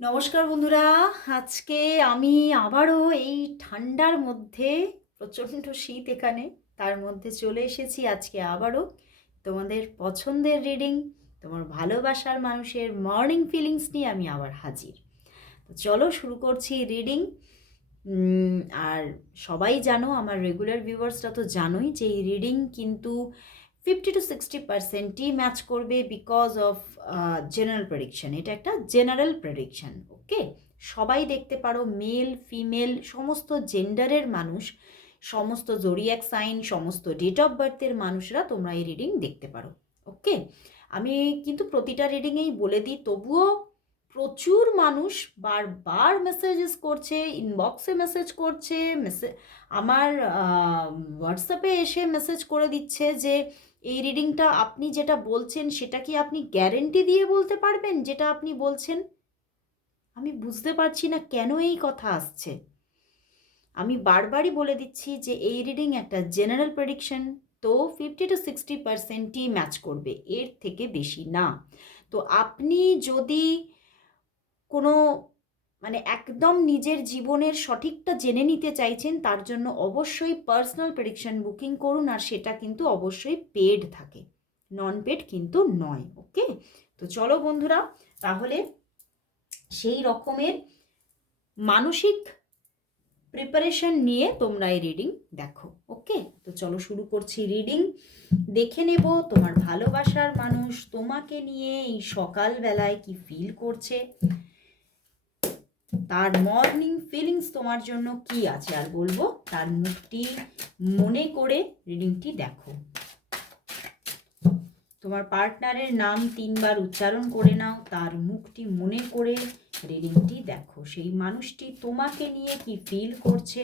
নমস্কার বন্ধুরা, আজকে আমি আবারও এই ঠান্ডার মধ্যে, প্রচণ্ড শীত এখানে, তার মধ্যে চলে এসেছি আজকে আবারও তোমাদের পছন্দের রিডিং, তোমার ভালোবাসার মানুষের মর্নিং ফিলিংস নিয়ে আমি আবার হাজির। তো চলো শুরু করছি রিডিং। আর সবাই জানো, আমার রেগুলার ভিউয়ার্সরা তো জানোই যে এই রিডিং কিন্তু 50 to 60%ই ম্যাচ করবে বিকজ অফ জেনারেল প্রেডিকশন। এটা একটা জেনারেল প্রেডিকশন, ওকে? সবাই দেখতে পারো, মেল ফিমেল সমস্ত জেন্ডারের মানুষ, সমস্ত জোডিয়াক সাইন, সমস্ত ডেট অফ বার্থের মানুষরা তোমরা এই রিডিং দেখতে পারো, ওকে? আমি কিন্তু প্রতিটা রিডিংয়েই বলে দিই, তবুও প্রচুর মানুষ বারবার মেসেজেস করছে, ইনবক্সে মেসেজ করছে, আমার হোয়াটসঅ্যাপে এসে মেসেজ করে দিচ্ছে যে এই রিডিংটা আপনি যেটা বলছেন সেটা কি আপনি গ্যারেন্টি দিয়ে বলতে পারবেন যেটা আপনি বলছেন? আমি বুঝতে পারছি না কেন এই কথা আসছে। আমি বারবারই বলে দিচ্ছি যে এই রিডিং একটা জেনারেল প্রেডিকশন, তো 50 to 60%ই ম্যাচ করবে, এর থেকে বেশি না। তো আপনি যদি কোনো একদম নিজের জীবনের সঠিকটা জেনে নিতে চাইছেন, তার জন্য অবশ্যই পার্সোনাল প্রেডিকশন বুকিং করুন, আর সেটা কিন্তু অবশ্যই পেড থাকে, নন পেড কিন্তু নয়, ওকে? তো চলো বন্ধুরা, তাহলে সেই রকমের মানসিক প্রিপারেশন নিয়ে তোমরা এই রিডিং দেখো, ওকে? তো চলো শুরু করছি রিডিং। দেখে নেব তোমার ভালোবাসার মানুষ তোমাকে নিয়ে এই সকালবেলায় কি ফিল করছে, তার মর্নিং ফিলিংস তোমার জন্য কি আছে, আর বলবো তার মুখটি মনে করে রিডিংটি দেখো। তোমার পার্টনারের নাম 3বার উচ্চারণ করে নাও, তার মুখটি মনে করে রিডিংটি দেখো। সেই মানুষটি তোমাকে নিয়ে কি ফিল করছে,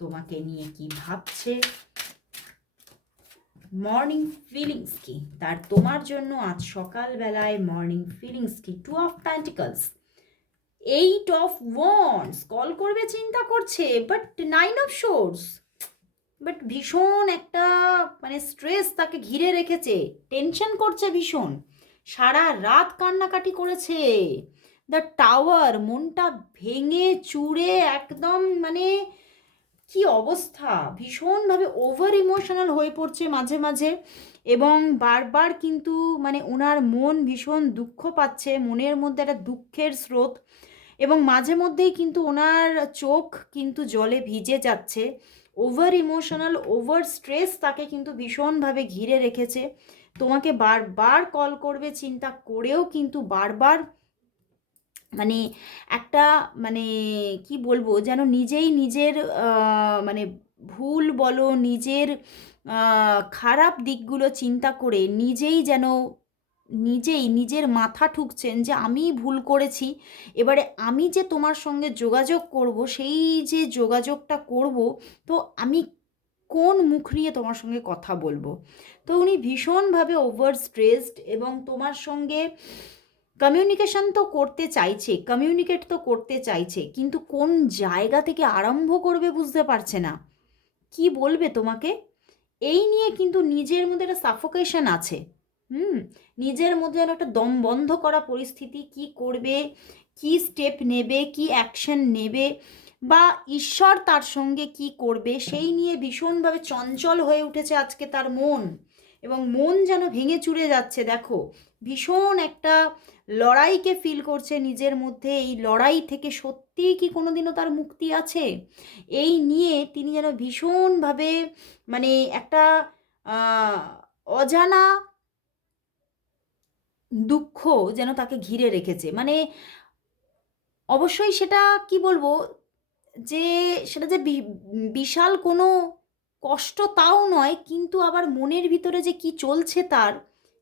তোমাকে নিয়ে কি ভাবছে, মর্নিং ফিলিংস কি তার তোমার জন্য আজ সকালবেলায়, মর্নিং ফিলিংস কি। 2 of Pentacles, 8 of Wands, call করবে চিন্তা করছে, বাট 9 of Swords, বাট ভীষণ একটা স্ট্রেস তাকে ঘিরে রেখেছে, টেনশন করছে ভীষণ, সারা রাত কান্নাকাটি করেছে। দ্য টাওয়ার, মনটা ভেঙে চুরে একদম কি অবস্থা, ভীষণভাবে ওভার ইমোশনাল হয়ে পড়ছে মাঝে মাঝে, এবং বারবার কিন্তু ওনার মন ভীষণ দুঃখ পাচ্ছে, মনের মধ্যে একটা দুঃখের স্রোত, এবং মাঝে মধ্যেই কিন্তু ওনার চোখ কিন্তু জলে ভিজে যাচ্ছে। ওভার ইমোশনাল, ওভার স্ট্রেস তাকে কিন্তু ভীষণভাবে ঘিরে রেখেছে। তোমাকে বারবার কল করবে চিন্তা করেও কিন্তু বারবার একটা কি বলবো, যেন নিজেই নিজের ভুল বলো, নিজের খারাপ দিকগুলো চিন্তা করে নিজেই নিজের মাথা ঠুকছেন যে আমি ভুল করেছি, এবারে আমি যে তোমার সঙ্গে যোগাযোগ করব, সেই যে যোগাযোগটা করব, তো আমি কোন মুখ নিয়ে তোমার সঙ্গে কথা বলবো। তো উনি ভীষণভাবে ওভার স্ট্রেসড, এবং তোমার সঙ্গে কমিউনিকেশন তো করতে চাইছে, কমিউনিকেট তো করতে চাইছে, কিন্তু কোন জায়গা থেকে আরম্ভ করবে বুঝতে পারছে না, কি বলবে তোমাকে। এই নিয়ে কিন্তু নিজের মধ্যে একটা সাফোকেশন আছে। নিজের মধ্যে যেন একটা দম বন্ধ করা পরিস্থিতি, কি করবে, কি স্টেপ নেবে, কি অ্যাকশন নেবে, বা ঈশ্বর তার সঙ্গে কি করবে, সেই নিয়ে ভীষণভাবে চঞ্চল হয়ে উঠেছে আজকে তার মন, এবং মন যেন ভেঙে চুরে যাচ্ছে। দেখো, ভীষণ একটা লড়াইকে ফিল করছে নিজের মধ্যে, এই লড়াই থেকে সত্যিই কি কোনোদিনও তার মুক্তি আছে, এই নিয়ে তিনি যেন ভীষণভাবে একটা অজানা দুঃখ যেন তাকে ঘিরে রেখেছে। অবশ্যই সেটা কি বলবো, যে সেটা যে বিশাল কোনো কষ্ট তাও নয়, কিন্তু আবার মনের ভিতরে যে কি চলছে তার,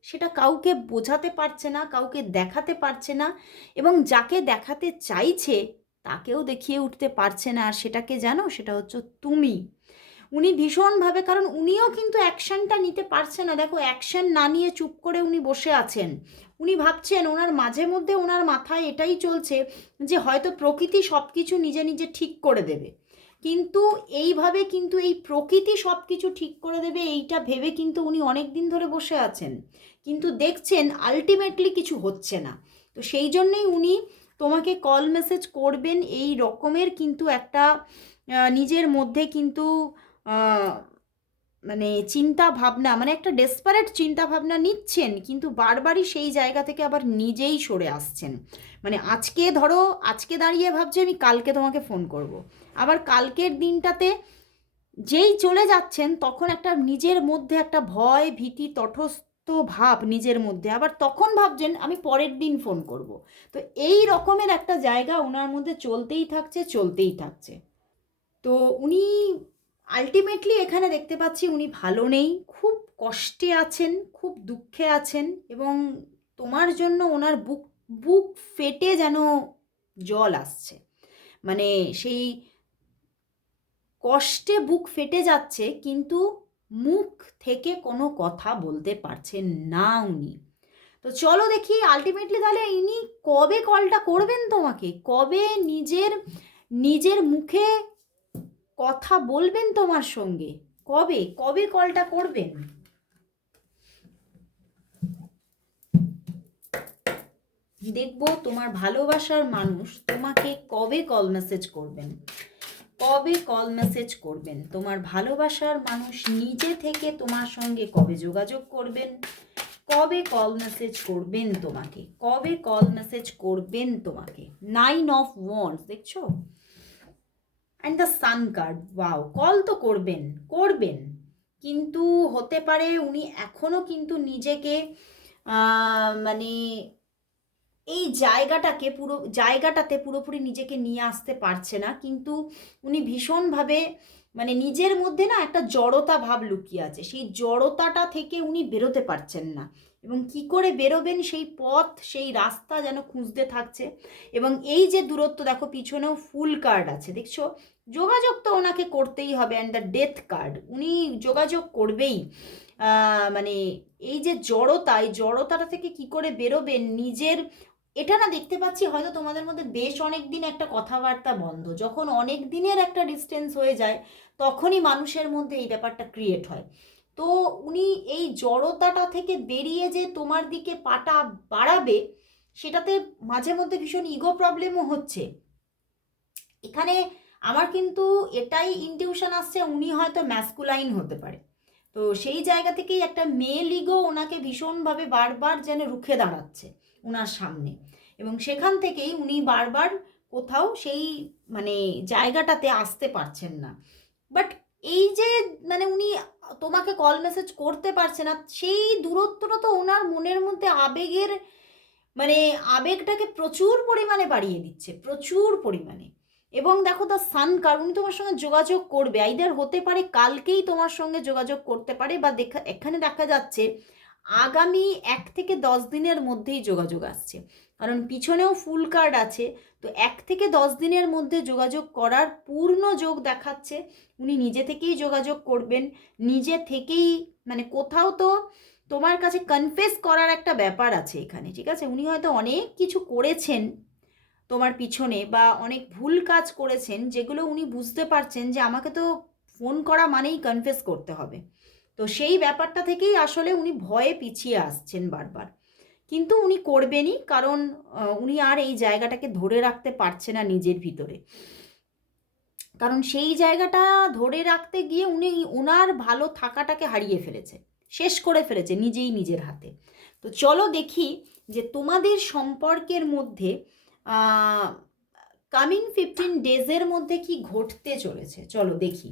সেটা কাউকে বোঝাতে পারছে না, কাউকে দেখাতে পারছে না, এবং যাকে দেখাতে চাইছে তাকেও দেখিয়ে উঠতে পারছে না। আর সেটাকে জানো, সেটা হচ্ছে তুমি। উনি ভীষণভাবে, কারণ উনিও কিন্তু অ্যাকশনটা নিতে পারছে না। দেখো, অ্যাকশন না নিয়ে চুপ করে উনি বসে আছেন। উনি ভাবছেন, ওনার মাঝে মধ্যে ওনার মাথায় এটাই চলছে যে হয়তো প্রকৃতি সব কিছু নিজে নিজে ঠিক করে দেবে, কিন্তু এইভাবে কিন্তু এই প্রকৃতি সব কিছু ঠিক করে দেবে এইটা ভেবে কিন্তু উনি অনেক দিন ধরে বসে আছেন, কিন্তু দেখছেন আলটিমেটলি কিছু হচ্ছে না। তো সেই জন্যই উনি তোমাকে কল মেসেজ করবেন, এই রকমের কিন্তু একটা নিজের মধ্যে কিন্তু মানে চিন্তা ভাবনা, মানে একটা ডেসপারেট চিন্তা ভাবনা নিচ্ছেন, কিন্তু বারবারই সেই জায়গা থেকে আবার নিজেই সরে আসছেন। মানে আজকে ধরো, আজকে দাঁড়িয়ে ভাবছি আমি কালকে তোমাকে ফোন করব, আবার কালকের দিনটাতে যেই চলে যাচ্ছেন তখন একটা নিজের মধ্যে একটা ভয় ভীতি তটস্থ ভাব নিজের মধ্যে, আবার তখন ভাবছেন আমি পরের দিন ফোন করব। তো এই রকমের একটা জায়গা ওনার মধ্যে চলতেই থাকছে, চলতেই থাকছে। তো উনি আলটিমেটলি এখানে দেখতে পাচ্ছি উনি ভালো নেই, খুব কষ্টে আছেন, খুব দুঃখে আছেন, এবং তোমার জন্য ওনার বুক বুক ফেটে যেন জল আসছে। মানে সেই কষ্টে বুক ফেটে যাচ্ছে, কিন্তু মুখ থেকে কোনো কথা বলতে পারছেন না উনি। তো চলো দেখি আলটিমেটলি তাহলে ইনি কবে কলটা করবেন তোমাকে, কবে নিজের নিজের মুখে কথা বলবেন তোমার সঙ্গে, কবে কবে কলটা করবেন। দেখবো তোমার ভালোবাসার মানুষ তোমাকে কবে কল মেসেজ করবেন, কবে কল মেসেজ করবেন। তোমার ভালোবাসার মানুষ নিজে থেকে তোমার সঙ্গে কবে যোগাযোগ করবেন, কবে কল মেসেজ করবেন তোমাকে, কবে কল মেসেজ করবেন তোমাকে। 9 অফ ওয়ান্ডস দেখছো, and the sun card. Wow, call তো করবেন করবেন, কিন্তু হতে পারে উনি এখনো কিন্তু নিজেকে মানে এই জায়গাটাতে পুরোপুরি নিজেকে নিয়ে আসতে পারছে না, কিন্তু উনি ভীষণভাবে মানে নিজের মধ্যে না একটা জড়তা ভাব লুকিয়ে আছে, সেই জড়তাটা থেকে উনি বেরোতে পারছেন না, এবং কি করে বেরোবেন সেই পথ সেই রাস্তা যেন খুঁজতে থাকছে। এবং এই যে দূরত্ব দেখো, পিছনেও ফুল কার্ড আছে দেখছো, যোগাযোগ তো ওনাকে করতেই হবে, অ্যান্ড দ্য ডেথ কার্ড, উনি যোগাযোগ করবেই। মানে এই যে জড়তা, এই জড়তাটা থেকে কি করে বেরোবেন নিজের, এটা না দেখতে পাচ্ছি হয়তো তোমাদের মধ্যে বেশ অনেক দিন একটা কথাবার্তা বন্ধ, যখন অনেক দিনের একটা ডিস্টেন্স হয়ে যায় তখনই মানুষের মধ্যে এই ব্যাপারটা ক্রিয়েট হয়। তো উনি এই জড়তাটা থেকে বেরিয়ে যে তোমার দিকে পাটা বাড়াবে, সেটাতে মাঝে মধ্যে ভীষণ ইগো প্রবলেমও হচ্ছে এখানে। আমার কিন্তু এটাই ইনটিউশন আসছে, উনি হয়তো ম্যাসকুলাইন হতে পারে। তো সেই জায়গা থেকেই একটা মেল ইগো ওনাকে ভীষণভাবে বারবার যেন রুখে দাঁড়াচ্ছে ওনার সামনে, এবং সেখান থেকেই উনি বারবার কোথাও সেই মানে জায়গাটাতে আসতে পারছেন না। বাট এই যে মানে উনি তোমাকে কল মেসেজ করতে পারছে না, সেই দূরত্বটা তো ওনার মনের মধ্যে আবেগের মানে আবেগটাকে প্রচুর পরিমাণে বাড়িয়ে দিচ্ছে, প্রচুর পরিমাণে। এবং দেখো দ্য সান কার্ড, উনি তোমার সঙ্গে যোগাযোগ করবে, আইদার হতে পারে কালকেই তোমার সঙ্গে যোগাযোগ করতে পারে, বা এখানে দেখা যাচ্ছে আগামী 1 থেকে 10 দিনের মধ্যেই যোগাযোগ আসছে, কারণ পিছনেও ফুল কার্ড আছে। তো 1 থেকে 10 দিনের মধ্যে যোগাযোগ করার পূর্ণ যোগ দেখাচ্ছে। উনি নিজে থেকেই যোগাযোগ করবেন, নিজে থেকেই মানে কোথাও তো তোমার কাছে কনফেস করার একটা ব্যাপার আছে এখানে, ঠিক আছে। উনি হয়তো অনেক কিছু করেছেন তোমার পিছনে, বা অনেক ভুল কাজ করেছেন, যেগুলো উনি বুঝতে পারছেন যে আমাকে তো ফোন করা মানেই কনফেস করতে হবে। তো সেই ব্যাপারটা থেকেই আসলে উনি ভয়ে পিছিয়ে আসছেন বারবার, কিন্তু উনি করবেনই, কারণ উনি আর এই জায়গাটাকে ধরে রাখতে পারছে না নিজের ভিতরে, কারণ সেই জায়গাটা ধরে রাখতে গিয়ে উনি ওনার ভালো থাকাটাকে হারিয়ে ফেলেছে, শেষ করে ফেলেছে নিজেই নিজের হাতে। তো চলো দেখি যে তোমাদের সম্পর্কের মধ্যে কামিং 15 ডেজের মধ্যে কি ঘটতে চলেছে। চলো দেখি,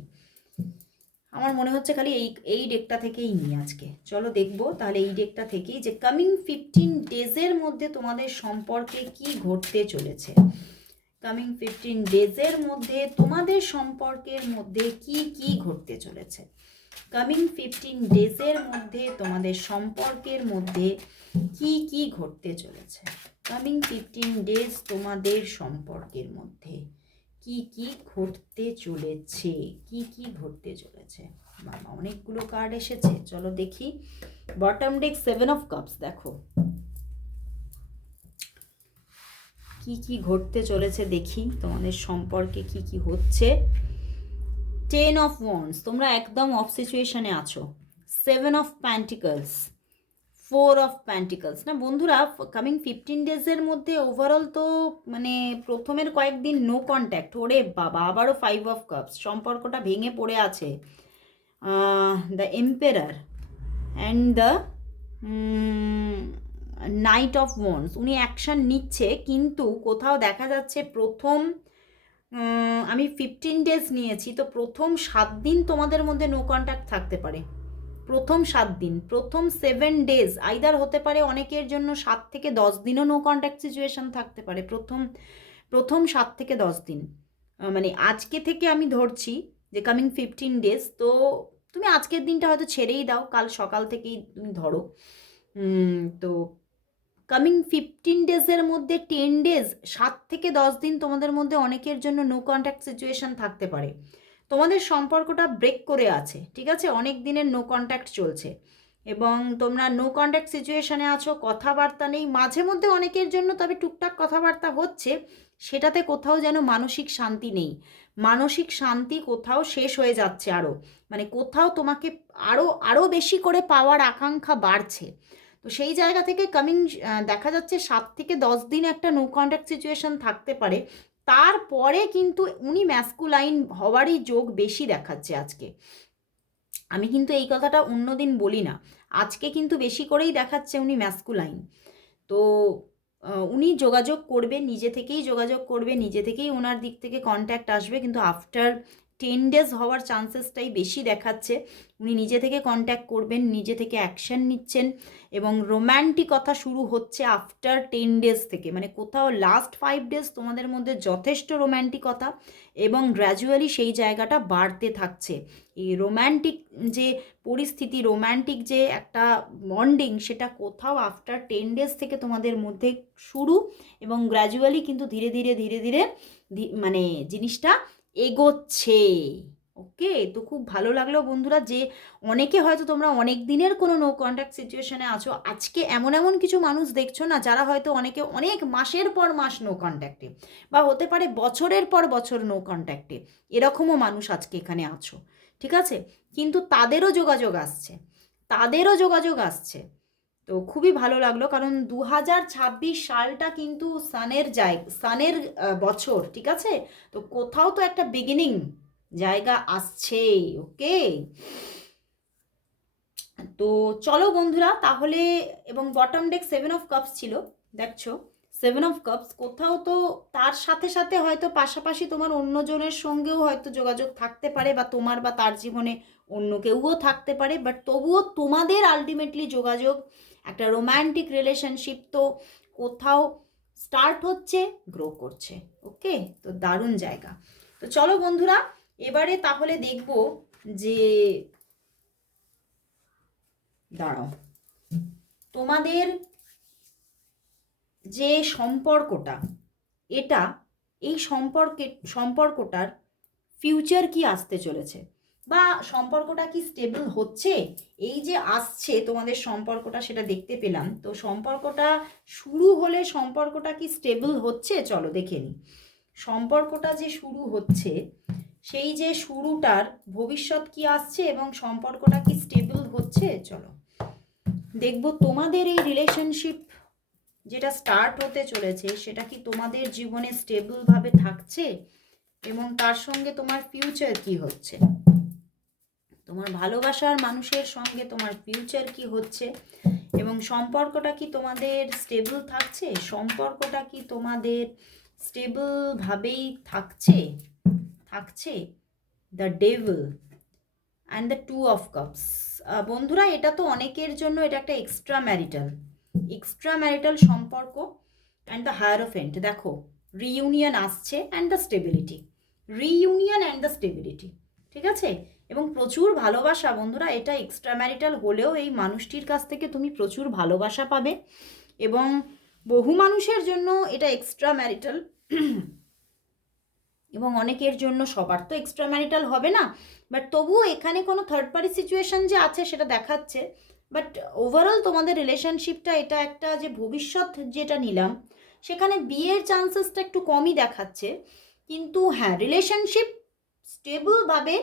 আমার মনে হচ্ছে খালি এই ডেকটা থেকেই নিই আজকে। চলো দেখবো তাহলে এই ডেকটা থেকেই যে কামিং 15 ডেজের মধ্যে তোমাদের সম্পর্কে কি ঘটতে চলেছে। কামিং 15 ডেজের মধ্যে তোমাদের সম্পর্কের মধ্যে কি কি ঘটতে চলেছে। কামিং 15 ডেজের মধ্যে তোমাদের সম্পর্কের মধ্যে কি কি ঘটতে চলেছে। কামিং 15 ডেজ তোমাদের সম্পর্কের মধ্যে কি কি ঘটতে চলেছে, কি কি ঘটতে চলেছে। বাবা, অনেকগুলো কার্ড এসেছে, চলো দেখি। বটম ডেক 7 অফ কাপস, দেখো কি কি ঘটতে চলেছে দেখি তোমাদের সম্পর্কে কি কি হচ্ছে। 10 অফ ওয়ান্ডস, তোমরা একদম অফ সিচুয়েশনে আছো। 7 অফ প্যান্টিকলস, 4 অফ প্যান্টিকলস। না বন্ধুরা, কামিং 15 ডেজের মধ্যে ওভারঅল তো মানে প্রথমের কয়েকদিন নো কন্ট্যাক্ট, ওরে বাবা, আবারও 5 অফ কাপস, সম্পর্কটা ভেঙে পড়ে আছে। The emperor and the night of wands, উনি অ্যাকশান নিচ্ছে, কিন্তু কোথাও দেখা যাচ্ছে প্রথম আমি 15 ডেজ নিয়েছি, তো প্রথম 7 দিন তোমাদের মধ্যে নো কন্ট্যাক্ট থাকতে পারে। প্রথম 7 দিন, প্রথম 7 ডেজ আইদার হতে পারে অনেকের জন্য 7 থেকে 10 দিনও নো কন্ট্যাক্ট সিচুয়েশন থাকতে পারে। প্রথম 7 থেকে 10 দিন, মানে আজকে থেকে আমি ধরছি যে কামিং 15 ডেজ, তো তুমি আজকের দিনটা হয়তো ছেড়েই দাও, কাল সকাল থেকেই তুমি ধরো। তো কামিং 15 ডেজের মধ্যে 10 ডেজ, 7 থেকে 10 দিন তোমাদের মধ্যে অনেকের জন্য নো কন্ট্যাক্ট সিচুয়েশন থাকতে পারে। তোমাদের সম্পর্কটা ব্রেক করে আছে, ঠিক আছে, অনেক দিনের নো কন্ট্যাক্ট চলছে এবং তোমরা নো কন্ট্যাক্ট সিচুয়েশানে আছো, কথাবার্তা নেই, মাঝে মধ্যে অনেকের জন্য তবে টুকটাক কথাবার্তা হচ্ছে, সেটাতে কোথাও যেন মানসিক শান্তি নেই, মানসিক শান্তি কোথাও শেষ হয়ে যাচ্ছে, আরও মানে কোথাও তোমাকে আরও আরও বেশি করে পাওয়ার আকাঙ্ক্ষা বাড়ছে। তো সেই জায়গা থেকে কামিং দেখা যাচ্ছে 7 থেকে 10 দিন একটা নো কন্ট্যাক্ট সিচুয়েশন থাকতে পারে, তারপরে কিন্তু উনি ম্যাসকুলাইন হওয়ারই যোগ বেশি দেখাচ্ছে আজকে। আমি কিন্তু এই কথাটা অন্য দিন বলি না, আজকে কিন্তু বেশি করেই দেখাচ্ছে উনি ম্যাসকুলাইন। তো উনি যোগাযোগ করবে, নিজে থেকেই যোগাযোগ করবে, নিজে থেকেই ওনার দিক থেকে কন্ট্যাক্ট আসবে, কিন্তু আফটার 10 ডেজ হওয়ার চান্সেসটাই বেশি দেখাচ্ছে। উনি নিজে থেকে কন্ট্যাক্ট করবেন, নিজে থেকে অ্যাকশন নিচ্ছেন এবং রোম্যান্টিকতা শুরু হচ্ছে আফটার 10 ডেজ থেকে, মানে কোথাও লাস্ট 5 ডেজ তোমাদের মধ্যে যথেষ্ট রোম্যান্টিকতা এবং গ্র্যাজুয়ালি সেই জায়গাটা বাড়তে থাকছে। এই রোম্যান্টিক যে পরিস্থিতি, রোম্যান্টিক যে একটা বন্ডিং, সেটা কোথাও আফটার 10 ডেজ থেকে তোমাদের মধ্যে শুরু এবং গ্র্যাজুয়ালি কিন্তু ধীরে ধীরে ধীরে ধীরে মানে জিনিসটা এগোচ্ছে। ওকে, তো খুব ভালো লাগলো বন্ধুরা যে অনেকে হয়তো তোমরা অনেক দিনের কোনো নো কন্ট্যাক্ট সিচুয়েশনে আছো, আজকে এমন এমন কিছু মানুষ দেখছো না যারা হয়তো অনেকে অনেক মাসের পর মাস নো কন্ট্যাক্টে, বা হতে পারে বছরের পর বছর নো কন্ট্যাক্টে, এরকমও মানুষ আজকে এখানে আছো, ঠিক আছে, কিন্তু তাদেরও যোগাযোগ আসছে, তাদেরও যোগাযোগ আসছে। তো খুবই ভালো লাগলো, কারণ 2026 সালটা কিন্তু সানের বছর, ঠিক আছে, তো কোথাও তো একটা বিগিনিং জায়গা আসছেই। ওকে, তো চলো বন্ধুরা তাহলে, এবং বটম ডেক 7 অফ কাপস ছিল, দেখছো 7 অফ কাপস, কোথাও তো তার সাথে সাথে হয়তো পাশাপাশি তোমার অন্যজনের সঙ্গেও হয়তো যোগাযোগ থাকতে পারে, বা তোমার বা তার জীবনে অন্য কেউও থাকতে পারে, বাট তবুও তোমাদের আলটিমেটলি যোগাযোগ, একটা রোম্যান্টিক রিলেশনশিপ তো কোথাও স্টার্ট হচ্ছে, গ্রো করছে। ওকে, তো দারুণ জায়গা। তো চলো বন্ধুরা, এবারে তাহলে দেখব যে, দাঁড়াও, তোমাদের যে সম্পর্কটা, এটা এই সম্পর্কটার ফিউচার কি আসতে চলেছে, বা সম্পর্কটা কি স্টেবল হচ্ছে, এই যে আসছে তোমাদের সম্পর্কটা, সেটা দেখতে পেলাম, তো সম্পর্কটা শুরু হলে সম্পর্কটা কি স্টেবল হচ্ছে, চলো দেখে নিই। সম্পর্কটা যে শুরু হচ্ছে, সেই যে শুরুটার ভবিষ্যৎ কি আসছে এবং সম্পর্কটা কি স্টেবল হচ্ছে, চলো দেখবো তোমাদের এই রিলেশনশিপ যেটা স্টার্ট হতে চলেছে, সেটা কি তোমাদের জীবনে স্টেবলভাবে থাকছে এবং তার সঙ্গে তোমার ফিউচার কি হচ্ছে, তোমার ভালোবাসার মানুষের সঙ্গে তোমার ফিউচার কি হচ্ছে, এবং সম্পর্কটা কি তোমাদের স্টেবল থাকছে, সম্পর্কটা কি তোমাদের স্টেবলভাবেই থাকছে। The devil and the 2 of cups. বন্ধুরা, এটা তো অনেকের জন্য এটা একটা এক্সট্রা ম্যারিটাল সম্পর্ক। অ্যান্ড দ্য হায়ারোফেন্ট, দেখো রিইউনিয়ন আসছে অ্যান্ড দ্য স্টেবিলিটি, ঠিক আছে, এবং প্রচুর ভালোবাসা। বন্ধুরা, এটা এক্সট্রা ম্যারিটাল হলেও এই মানুষটির কাছ থেকে তুমি প্রচুর ভালোবাসা পাবে, এবং বহু মানুষের জন্য এটা এক্সট্রা ম্যারিটাল, এবং অনেকের জন্য, সবার তো এক্সট্রা ম্যারিটাল হবে না, বাট তবুও এখানে কোনো থার্ড পার্টি সিচুয়েশন যে আছে সেটা দেখাচ্ছে। বাট ওভারঅল তোমাদের রিলেশনশিপটা, এটা একটা যে ভবিষ্যৎ যেটা নিলাম, সেখানে বিয়ের চান্সেসটা একটু কমই দেখাচ্ছে, কিন্তু হ্যাঁ, রিলেশনশিপ স্টেবলভাবে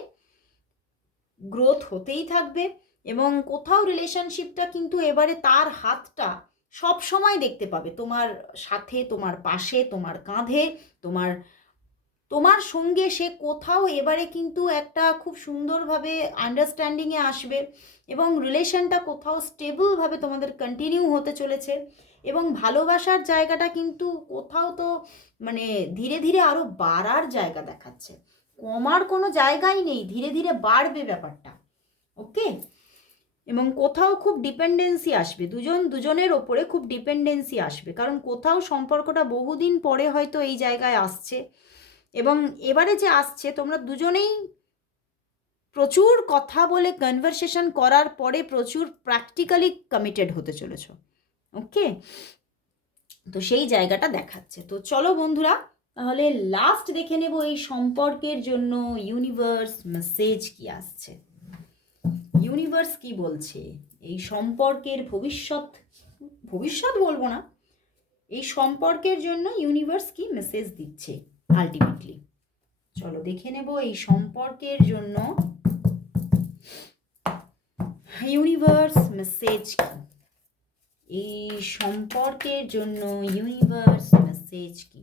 গ্রোথ হতেই থাকবে, এবং কোথাও রিলেশনশিপটা কিন্তু এবারে তার হাতটা সব সময় দেখতে পাবে তোমার সাথে, তোমার পাশে, তোমার কাঁধে, তোমার তোমার সঙ্গে। সে কোথাও এবারে কিন্তু একটা খুব সুন্দরভাবে আন্ডারস্ট্যান্ডিংয়ে আসবে এবং রিলেশনটা কোথাও স্টেবলভাবে তোমাদের কন্টিনিউ হতে চলেছে। এবং ভালোবাসার জায়গাটা কিন্তু কোথাও তো মানে ধীরে ধীরে আরও বাড়ার জায়গা দেখাচ্ছে, কমার কোনো জায়গাই নেই, ধীরে ধীরে বাড়বে ব্যাপারটা। ওকে। এবং কোথাও খুব ডিপেন্ডেন্সি আসবে, দুজন দুজনের ওপরে খুব ডিপেন্ডেন্সি আসবে, কারণ কোথাও সম্পর্কটা বহুদিন পরে হয়তো এই জায়গায় আসছে। এবং এবারে যে আসছে তোমরা দুজনেই প্রচুর কথা বলে কনভারসেশন করার পরে প্রচুর প্র্যাকটিক্যালি কমিটেড হতে চলেছ। ওকে, তো সেই জায়গাটা দেখাচ্ছে। তো চলো বন্ধুরা, তাহলে লাস্ট দেখে নেব এই সম্পর্কের জন্য ইউনিভার্স মেসেজ কি আসছে। ইউনিভার্স কি বলছে এই সম্পর্কের ভবিষ্যৎ, ভবিষ্যৎ বলবো না, এই সম্পর্কের জন্য ইউনিভার্স কি মেসেজ দিচ্ছে আলটিমেটলি। চলো দেখে নেব এই সম্পর্কের জন্য ইউনিভার্স মেসেজ কি, এই সম্পর্কের জন্য ইউনিভার্স মেসেজ কি,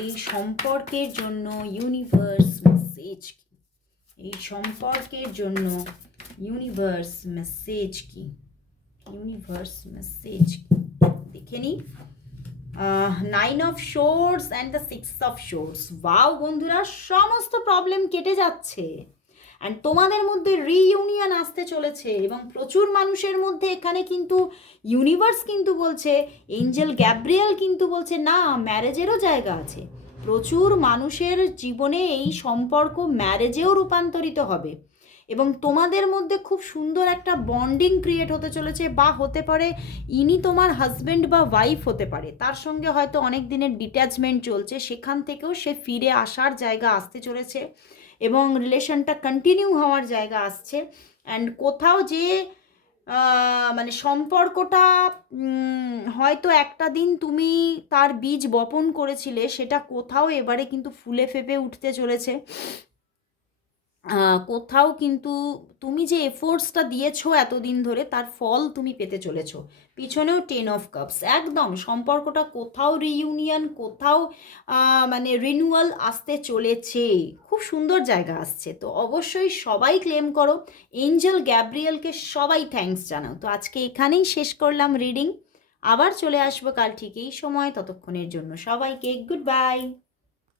এই সম্পর্কের জন্য ইউনিভার্স মেসেজ কি, এই সম্পর্কের জন্য ইউনিভার্স মেসেজ কি, ইউনিভার্স মেসেজ কি দেখে নিই। 9 of swords and the 6 of swords. Wow বন্ধুরা, সমস্ত প্রবলেম কেটে যাচ্ছে অ্যান্ড তোমাদের মধ্যে রিইউনিয়ন আসতে চলেছে। এবং প্রচুর মানুষের মধ্যে এখানে কিন্তু ইউনিভার্স কিন্তু বলছে, এঞ্জেল গ্যাব্রিয়েল কিন্তু বলছে না, ম্যারেজেরও জায়গা আছে। প্রচুর মানুষের জীবনে এই সম্পর্ক ম্যারেজেও রূপান্তরিত হবে এবং তোমাদের মধ্যে খুব সুন্দর একটা বন্ডিং ক্রিয়েট হতে চলেছে, বা হতে পারে ইনি তোমার হাজব্যান্ড বা ওয়াইফ হতে পারে, তার সঙ্গে হয়তো অনেক দিনের ডিট্যাচমেন্ট চলছে, সেখান থেকেও সে ফিরে আসার জায়গা আসতে চলেছে এবং রিলেশনটা কন্টিনিউ হওয়ার জায়গা আসছে। অ্যান্ড কোথাও যে মানে সম্পর্কটা হয়তো একটা দিন তুমি তার বীজ বপন করেছিলে, সেটা কোথাও এবারে কিন্তু ফুলে ফেপে উঠতে চলেছে। কোথাও কিন্তু তুমি যে এফোর্টসটা দিয়েছো এতদিন ধরে তার ফল তুমি পেতে চলেছো। পিছনেও 10 অফ কাপস, একদম সম্পর্কটা কোথাও রিইউনিয়ন, কোথাও মানে রিনিউয়াল আসতে চলেছে, খুব সুন্দর জায়গা আসছে। তো অবশ্যই সবাই ক্লেম করো, এঞ্জেল গ্যাব্রিয়েলকে সবাই থ্যাঙ্কস জানাও। তো আজকে এখানেই শেষ করলাম রিডিং, আবার চলে আসবো কাল ঠিক এই সময়, ততক্ষণের জন্য সবাইকে গুড বাই।